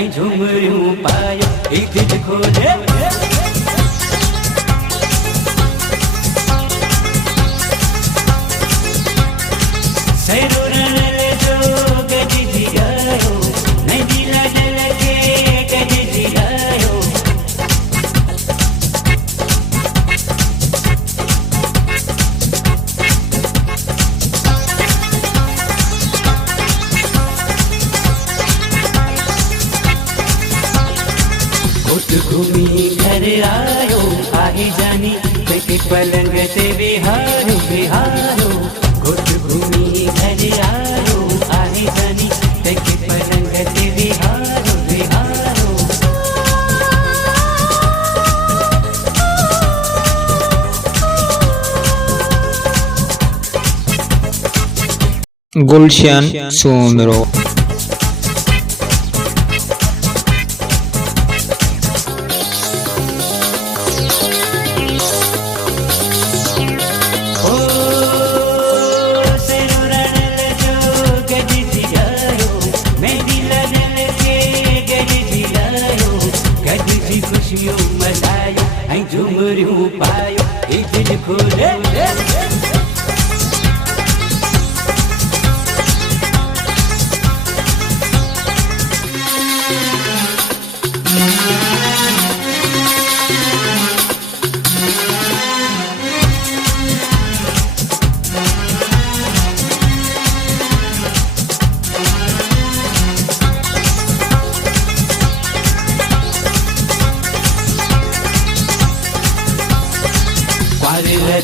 ऐं झुमरियूं पायो ही दिल खोले सैरो रण जो गॾिजी आयो नंढी लाडल खे गॾिजी आयो घूमी घर आयो आहे जानी पेट पलंग ते बिहारो बिहारो घुट घूमी घर आयो आहे जानी पेट पलंग ते बिहारो बिहारो गुलशन सोमरो खुशियों मनायो ऐं झुमरियूं पायो ही दिल खोले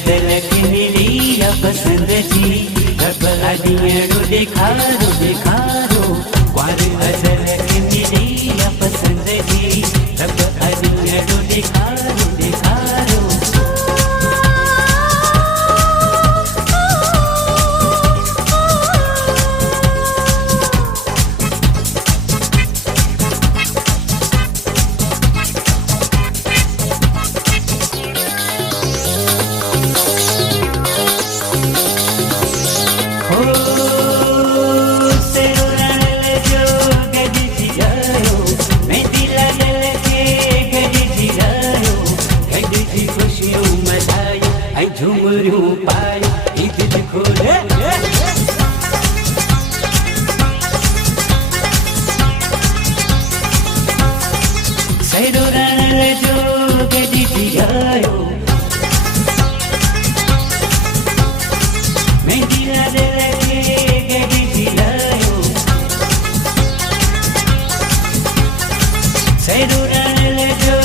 तिलक मिली पसंद जी रब अडियणो ॾेखारो ॾेखारो क्वार तिलक मिली पसंद जी रब अडियणो ॾेखारो ॾेखारो झुमरियूं पायो ही दिल खोले सैरो रण जो गॾिजी आयो मेहंदी लाडल खे गॾिजी आयो सैरो रण जो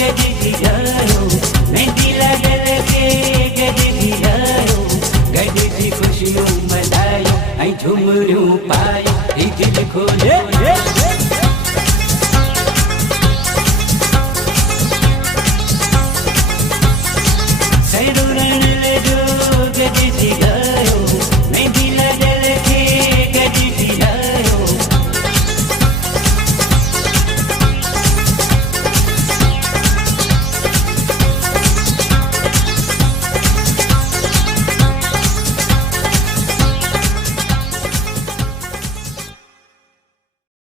गॾिजी आयो मेहंदी लाडल खे खुशियों मनायो ऐं झुमरियूं पायो ही दिल खोले